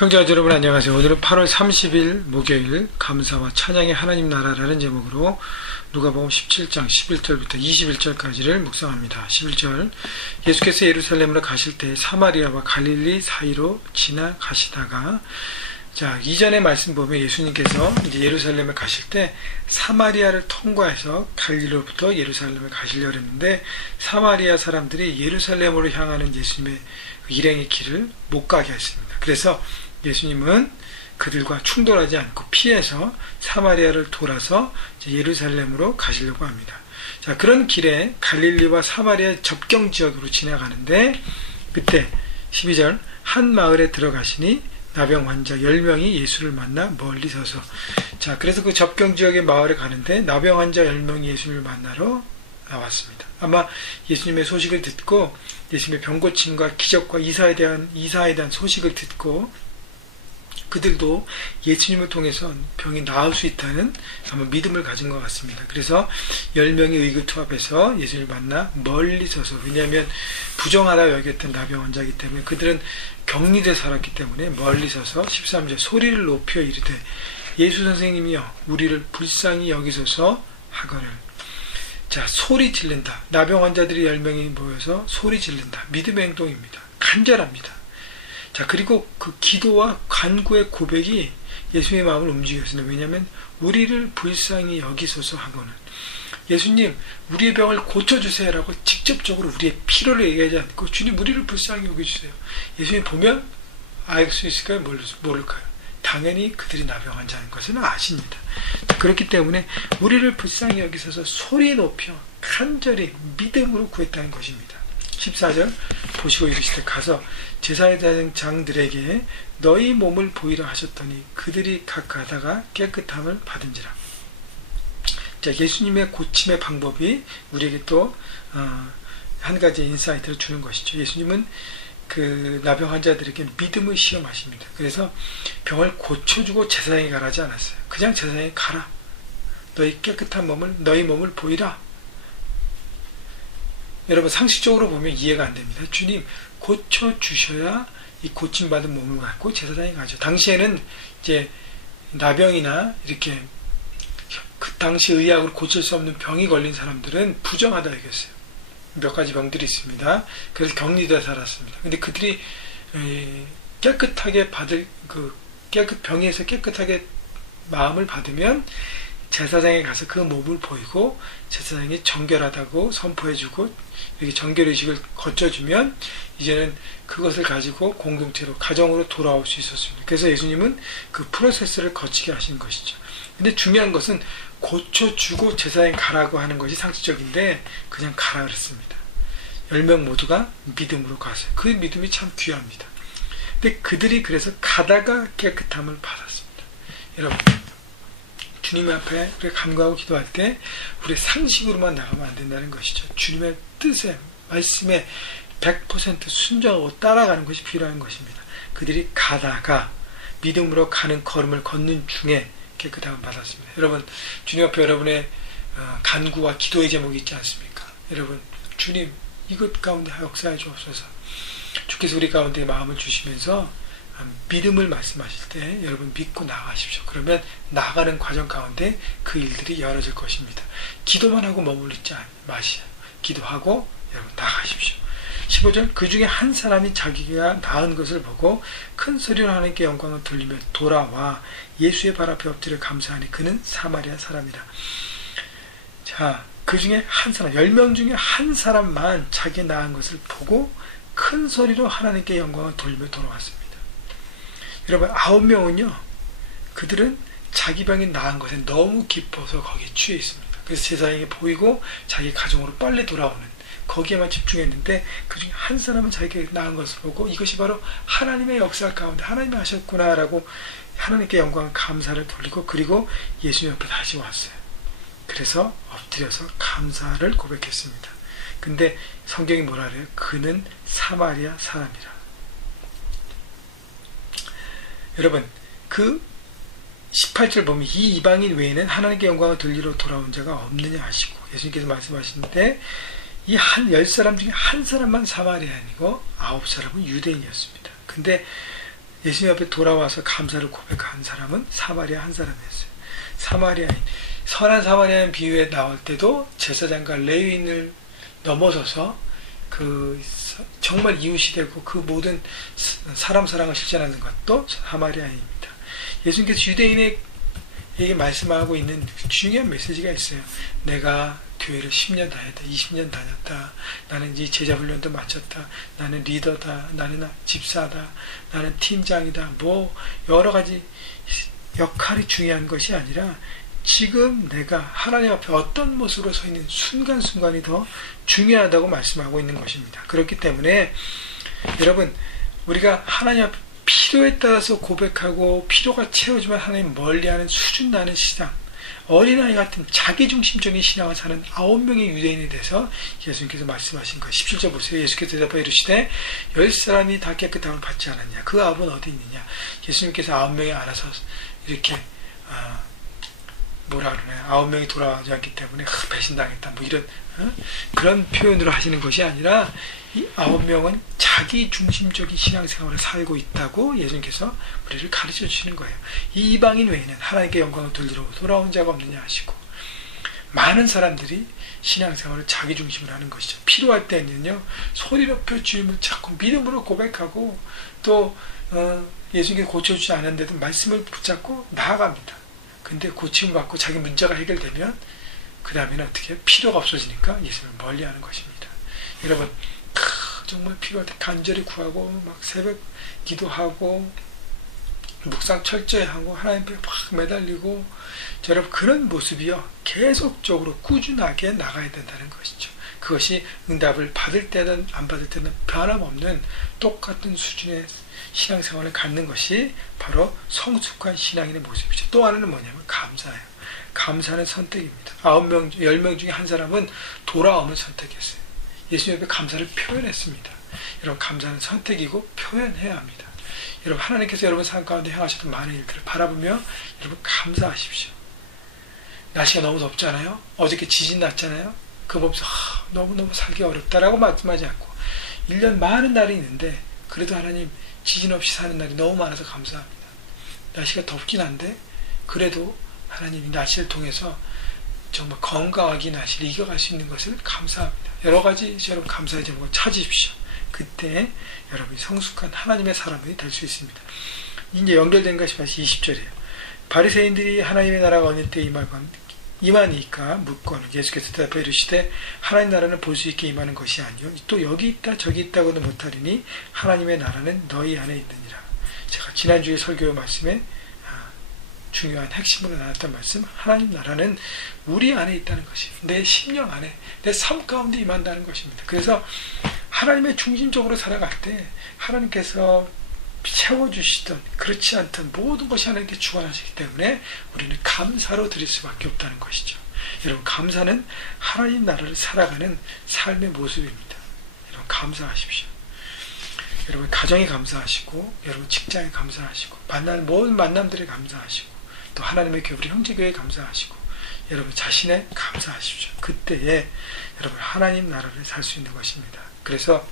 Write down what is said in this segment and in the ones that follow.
형제자 여러분 안녕하세요. 오늘은 8월 30일 목요일 감사와 찬양의 하나님 나라라는 제목으로 누가복음 17장 11절부터 21절까지를 묵상합니다. 11절 예수께서 예루살렘으로 가실 때 사마리아와 갈릴리 사이로 지나가시다가 이전의 말씀 보면 예수님께서 이제 예루살렘에 가실 때 사마리아를 통과해서 갈릴리로부터 예루살렘에 가시려고 했는데 사마리아 사람들이 예루살렘으로 향하는 예수님의 일행의 길을 못 가게 했습니다. 그래서 예수님은 그들과 충돌하지 않고 피해서 사마리아를 돌아서 예루살렘으로 가시려고 합니다. 그런 길에 갈릴리와 사마리아 접경 지역으로 지나가는데 그때 12절 한 마을에 들어가시니 나병 환자 10명이 예수를 만나 멀리 서서 그래서 그 접경 지역의 마을에 가는데 나병 환자 10명이 예수를 만나러 나왔습니다. 아마 예수님의 소식을 듣고 예수님의 병고침과 기적과 이사에 대한 소식을 듣고 그들도 예수님을 통해서 병이 나을 수 있다는 아마 믿음을 가진 것 같습니다. 그래서 10명이 의기투합해서 예수님을 만나 멀리 서서, 왜냐하면 부정하다 여겼던 나병 환자이기 때문에 그들은 격리돼 살았기 때문에 멀리 서서 13절 소리를 높여 이르되 예수 선생님이여 우리를 불쌍히 여기소서 하거늘. 소리 지른다. 나병 환자들이 10명이 모여서 소리 지른다. 믿음의 행동입니다. 간절합니다. 그리고 그 기도와 간구의 고백이 예수님의 마음을 움직였습니다. 왜냐하면 우리를 불쌍히 여기소서 하고는, 예수님 우리의 병을 고쳐주세요 라고 직접적으로 우리의 필요를 얘기하지 않고 주님 우리를 불쌍히 여겨주세요. 예수님 보면 알 수 있을까요? 모를까요? 당연히 그들이 나병 환자인 것은 아십니다. 그렇기 때문에 우리를 불쌍히 여기소서 소리 높여 간절히 믿음으로 구했다는 것입니다. 14절 보시고 이르시되 가서 제사장들에게 너희 몸을 보이라 하셨더니 그들이 각 가다가 깨끗함을 받은지라. 예수님의 고침의 방법이 우리에게 또 한 가지 인사이트를 주는 것이죠. 예수님은 그 나병 환자들에게 믿음을 시험하십니다. 그래서 병을 고쳐주고 제사장에 가라지 않았어요. 그냥 제사장에 가라. 너희 깨끗한 몸을, 너희 몸을 보이라. 여러분 상식적으로 보면 이해가 안 됩니다. 주님 고쳐주셔야 이 고침받은 몸을 갖고 제사장에 가죠. 당시에는 이제 나병이나 이렇게 그 당시 의학으로 고칠 수 없는 병이 걸린 사람들은 부정하다 여겼어요. 몇 가지 병들이 있습니다. 그래서 격리되어 살았습니다. 근데 그들이 깨끗하게 받을 병에서 깨끗하게 마음을 받으면 제사장에 가서 그 몸을 보이고 제사장이 정결하다고 선포해주고 여기 정결의식을 거쳐주면 이제는 그것을 가지고 공동체로 가정으로 돌아올 수 있었습니다. 그래서 예수님은 그 프로세스를 거치게 하신 것이죠. 근데 중요한 것은 고쳐주고 제사장에 가라고 하는 것이 상식적인데 그냥 가라 그랬습니다. 10명 모두가 믿음으로 갔어요. 그 믿음이 참 귀합니다. 근데 그들이 그래서 가다가 깨끗함을 받았습니다. 여러분 주님 앞에 우리가 간구하고 기도할 때 우리 상식으로만 나가면 안 된다는 것이죠. 주님의 뜻에 말씀에 100% 순종하고 따라가는 것이 필요한 것입니다. 그들이 가다가 믿음으로 가는 걸음을 걷는 중에 깨끗함을 받았습니다. 여러분 주님 앞에 여러분의 간구와 기도의 제목이 있지 않습니까? 여러분 주님 이것 가운데 역사해 주옵소서. 주께서 우리 가운데 마음을 주시면서 믿음을 말씀하실 때 여러분 믿고 나가십시오. 그러면 나가는 과정 가운데 그 일들이 열어질 것입니다. 기도만 하고 머무르지 마시오. 기도하고 여러분 나가십시오. 15절 그 중에 한 사람이 자기가 나은 것을 보고 큰 소리로 하나님께 영광을 돌리며 돌아와 예수의 발 앞에 엎드려 감사하니 그는 사마리아 사람이라. 그 중에 한 사람, 10명 중에 한 사람만 자기 나은 것을 보고 큰 소리로 하나님께 영광을 돌리며 돌아왔습니다. 여러분 9명은요 그들은 자기 병이 나은 것에 너무 기뻐서 거기에 취해 있습니다. 그래서 제사장에게 보이고 자기 가정으로 빨리 돌아오는 거기에만 집중했는데 그 중에 한 사람은 자기가 나은 것을 보고 이것이 바로 하나님의 역사 가운데 하나님이 하셨구나 라고 하나님께 영광 감사를 돌리고 그리고 예수님 옆에 다시 왔어요. 그래서 엎드려서 감사를 고백했습니다. 근데 성경이 뭐라 그래요? 그는 사마리아 사람이라. 여러분 그 18절 보면 이 이방인 외에는 하나님께 영광을 돌리러 돌아온 자가 없느냐 하시고 예수님께서 말씀하시는데 이 한 10사람 중에 한 사람만 사마리아인이고 9사람은 유대인이었습니다. 근데 예수님 앞에 돌아와서 감사를 고백한 사람은 사마리아 한 사람이었어요. 사마리아인, 선한 사마리아인 비유에 나올 때도 제사장과 레위인을 넘어서서 그 정말 이웃이 되고 그 모든 사람 사랑을 실천하는 것도 사마리아인입니다. 예수님께서 유대인에게 말씀하고 있는 중요한 메시지가 있어요. 내가 교회를 10년 다녔다, 20년 다녔다, 나는 이제 제자 훈련도 마쳤다, 나는 리더다, 나는 집사다, 나는 팀장이다, 뭐 여러 가지 역할이 중요한 것이 아니라 지금 내가 하나님 앞에 어떤 모습으로 서 있는 순간순간이 더 중요하다고 말씀하고 있는 것입니다. 그렇기 때문에 여러분, 우리가 하나님 앞에 필요에 따라서 고백하고 필요가 채워지면 하나님 멀리하는 수준 나는 신앙, 어린아이 같은 자기중심적인 신앙을 사는 9명의 유대인에 대해서 예수님께서 말씀하신 거예요. 17절 보세요. 예수께서 대답하여 이르시되 10사람이 다 깨끗함을 받지 않았냐? 그 아합은 어디 있느냐? 예수님께서 9명이 알아서 이렇게 뭐라 그러나요? 9명이 돌아오지 않기 때문에 배신당했다, 뭐 이런 그런 표현으로 하시는 것이 아니라 이 9명은 자기 중심적인 신앙생활을 살고 있다고 예수님께서 우리를 가르쳐 주시는 거예요. 이 이방인 외에는 하나님께 영광을 돌리러 돌아온 자가 없느냐 하시고, 많은 사람들이 신앙생활을 자기 중심으로 하는 것이죠. 필요할 때는요, 소리 높여 주님을 자꾸 믿음으로 고백하고, 또 예수님께서 고쳐주지 않았는데도 말씀을 붙잡고 나아갑니다. 근데 고침을 받고 자기 문제가 해결되면 그 다음에는 어떻게 해요? 필요가 없어지니까 예수님을 멀리하는 것입니다. 여러분, 정말 필요할 때 간절히 구하고 막 새벽 기도하고 묵상 철저히 하고 하나님 앞에 막 매달리고, 여러분 그런 모습이요 계속적으로 꾸준하게 나가야 된다는 것이죠. 그것이 응답을 받을 때든 안 받을 때는 변함없는 똑같은 수준의 신앙생활을 갖는 것이 바로 성숙한 신앙인의 모습이죠. 또 하나는 뭐냐면 감사예요. 감사는 선택입니다. 9명, 10명 중에 한 사람은 돌아옴을 선택했어요. 예수님 앞에 감사를 표현했습니다. 여러분, 감사는 선택이고 표현해야 합니다. 여러분, 하나님께서 여러분 삶 가운데 행하셨던 많은 일들을 바라보며 여러분 감사하십시오. 날씨가 너무 덥잖아요. 어저께 지진 났잖아요. 그거 보면서 너무너무 살기 어렵다라고 말씀하지 않고, 1년 많은 날이 있는데 그래도 하나님 지진 없이 사는 날이 너무 많아서 감사합니다. 날씨가 덥긴 한데 그래도 하나님이 날씨를 통해서 정말 건강하게 날씨를 이겨갈 수 있는 것을 감사합니다. 여러 가지 여러분 감사의 제목을 찾으십시오. 그때 여러분이 성숙한 하나님의 사람이 될 수 있습니다. 이제 연결된 것이 다시 20절이에요. 바리새인들이 하나님의 나라가 어느 때 임하니까 묻고는 예수께서 대답해 이르시되 하나님 나라는 볼 수 있게 임하는 것이 아니요 또 여기 있다 저기 있다고도 못하리니 하나님의 나라는 너희 안에 있느니라. 제가 지난주에 설교 말씀에 중요한 핵심으로 나눴던 말씀, 하나님 나라는 우리 안에 있다는 것이, 내 심령 안에, 내 삶 가운데 임한다는 것입니다. 그래서 하나님의 중심적으로 살아갈 때 하나님께서 채워주시던 그렇지 않던 모든 것이 하나님께 주관하시기 때문에 우리는 감사로 드릴 수밖에 없다는 것이죠. 여러분, 감사는 하나님 나라를 살아가는 삶의 모습입니다. 여러분, 감사하십시오. 여러분, 가정에 감사하시고, 여러분 직장에 감사하시고, 만날 모든 만남들에 감사하시고, 또 하나님의 교회, 우리 형제교회에 감사하시고, 여러분 자신에 감사하십시오. 그때에 여러분 하나님 나라를 살 수 있는 것입니다. 그래서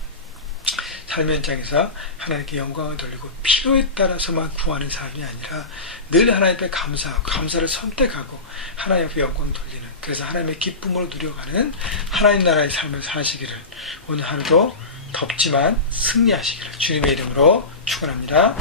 삶의 현장에서 하나님께 영광을 돌리고 필요에 따라서만 구하는 삶이 아니라 늘 하나님 앞에 감사하고 감사를 선택하고 하나님 앞에 영광 돌리는, 그래서 하나님의 기쁨으로 누려가는 하나님 나라의 삶을 사시기를, 오늘 하루도 덥지만 승리하시기를 주님의 이름으로 축원합니다.